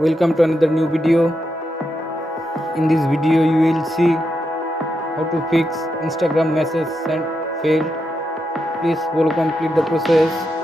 Welcome to another new video. In this video you will see how to fix Instagram message sent failed. Please follow complete the process.